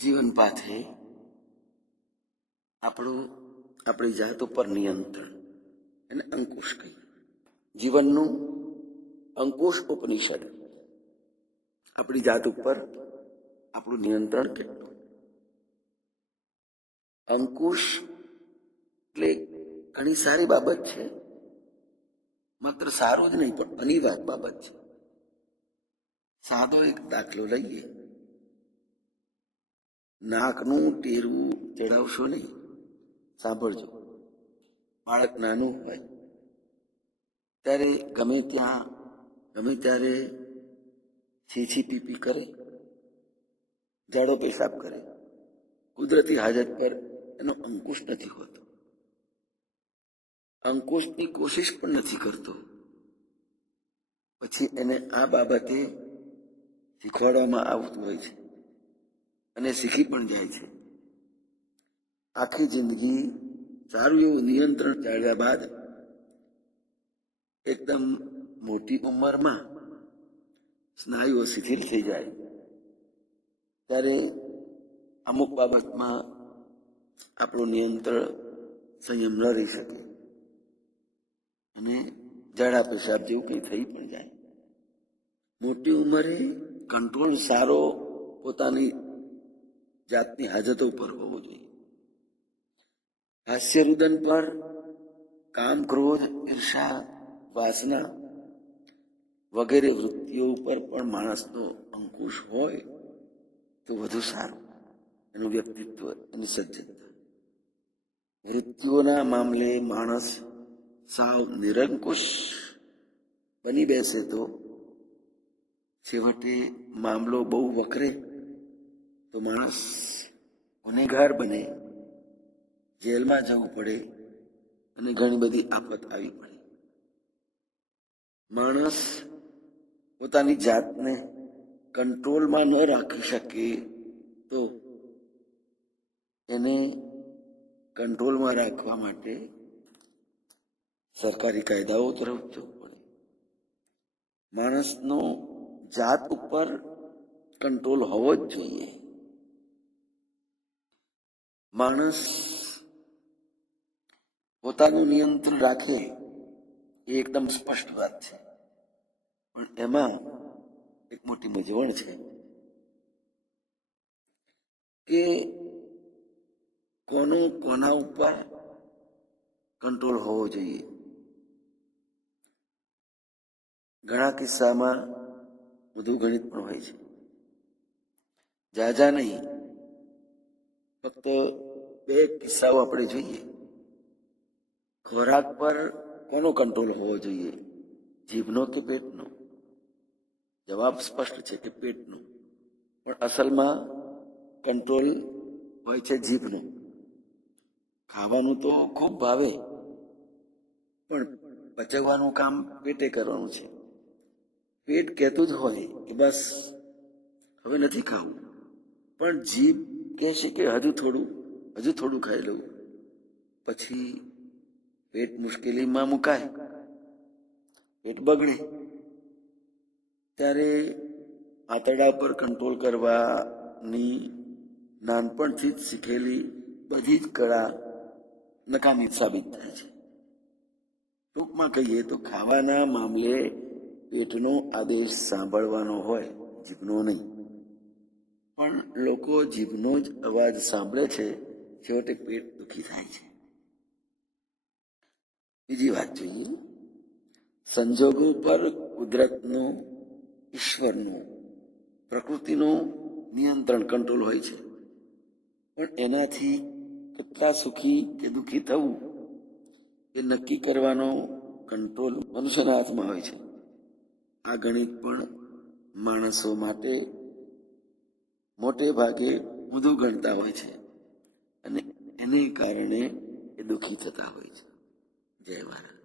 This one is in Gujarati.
જીવન પાથે આપણી જાત ઉપર નિયંત્રણ અને અંકુશ કહીએ. જીવનનું અંકુશ ઉપનિષદ આપણી જાત ઉપર આપણું નિયંત્રણ કેટલું. અંકુશ એટલે ઘણી સારી બાબત છે, માત્ર સારું જ નહીં પણ અનિવાર્ય બાબત છે. સાદો એક દાખલો લઈએ. નાકનું ટેરવું ચડાવશો નહીં. સાંભળજો, બાળક નાનું હોય ત્યારે ગમે ત્યારે છીછી પીપી કરે, ઝાડો પેશાબ કરે. કુદરતી હાજત પર એનો અંકુશ નથી હોતો, અંકુશની કોશિશ પણ નથી કરતો. પછી એને આ બાબતે શીખવાડવામાં આવતું હોય છે અને શીખી પણ જાય છે. આખી જિંદગી સારું એવું નિયંત્રણ જાળવ્યા બાદ એકદમ મોટી ઉંમરમાં સ્નાયુઓ શિથિલ થઈ જાય ત્યારે અમુક બાબતમાં આપણું નિયંત્રણ સંયમ ન રહી શકે અને ઝાડા પેશાબ જેવું કંઈ થઈ પણ જાય. મોટી ઉંમરે કંટ્રોલ સારો પોતાની જાતની હાજતો ઉપર હોવો જોઈએ. હાસ્ય રુદન પર કામ, ક્રોધ, ઈર્ષા, વાસના વગેરે વૃત્તિઓ ઉપર પણ માણસનો અંકુશ હોય તો વધુ સારું. એનું વ્યક્તિત્વ, એની સજ્જનતા. વૃત્તિઓના મામલે માણસ સાવ નિરંકુશ બની બેસે તો છેવટે મામલો બહુ વકરે તો માણસ ગુનેગાર બને, જેલમાં જવું પડે અને ઘણી બધી આફત આવી પડે. માણસ પોતાની જાતને કંટ્રોલમાં ન રાખી શકે તો એને કંટ્રોલમાં રાખવા માટે સરકારી કાયદાઓ તરફ જવું પડે. માણસનો જાત ઉપર કંટ્રોલ હોવો જ જોઈએ. માણસ પોતાનું નિયંત્રણ રાખે એ એકદમ સ્પષ્ટ વાત છે, પણ એમાં એક મોટી મૂંઝવણ છે કે કોના ઉપર કંટ્રોલ હોવો જોઈએ. ઘણા કિસ્સામાં વધુ ગણિત પણ હોય છે. જાજા નહીં, ફક્ત 2 કિસ્સાઓ આપણે જોઈએ. ખોરાક પર કોનો કંટ્રોલ હોવો જોઈએ, જીભનો કે પેટનો? જવાબ સ્પષ્ટ છે કે પેટનો, પણ અસલમાં કંટ્રોલ હોય છે જીભનો. ખાવાનું તો ખૂબ ભાવે, પણ પચવવાનું કામ પેટે કરવાનું છે. પેટ કહેતું જ હોય કે બસ હવે નથી ખાવું, પણ જીભ કહેશે કે હજુ થોડું ખાઈ લઉં. પછી પેટ મુશ્કેલીમાં મુકાય, પેટ બગડે. ત્યારે આંતરડા પર કંટ્રોલ કરવાની નાનપણથી જ શીખેલી બધી જ કળા નકામી સાબિત થાય છે. ટૂંકમાં કહીએ તો ખાવાના મામલે પેટનો આદેશ સાંભળવાનો હોય, જીભનો નહીં. પણ લોકો જીભનો જ અવાજ સાંભળે છે, છેવટે પેટ દુખી થાય છે. બીજી વાત જોઈએ. સંજોગો પર કુદરતનું, ઈશ્વરનું, પ્રકૃતિનું નિયંત્રણ, કંટ્રોલ હોય છે, પણ એનાથી કેટલા સુખી કે દુઃખી થવું એ નક્કી કરવાનો કંટ્રોલ મનુષ્યના હાથમાં હોય છે. આ ગણિત પણ માણસો માટે મોટે ભાગે ઊંધું ગણતા હોય છે અને એને કારણે એ દુઃખી થતા હોય છે. જય મહારાજ.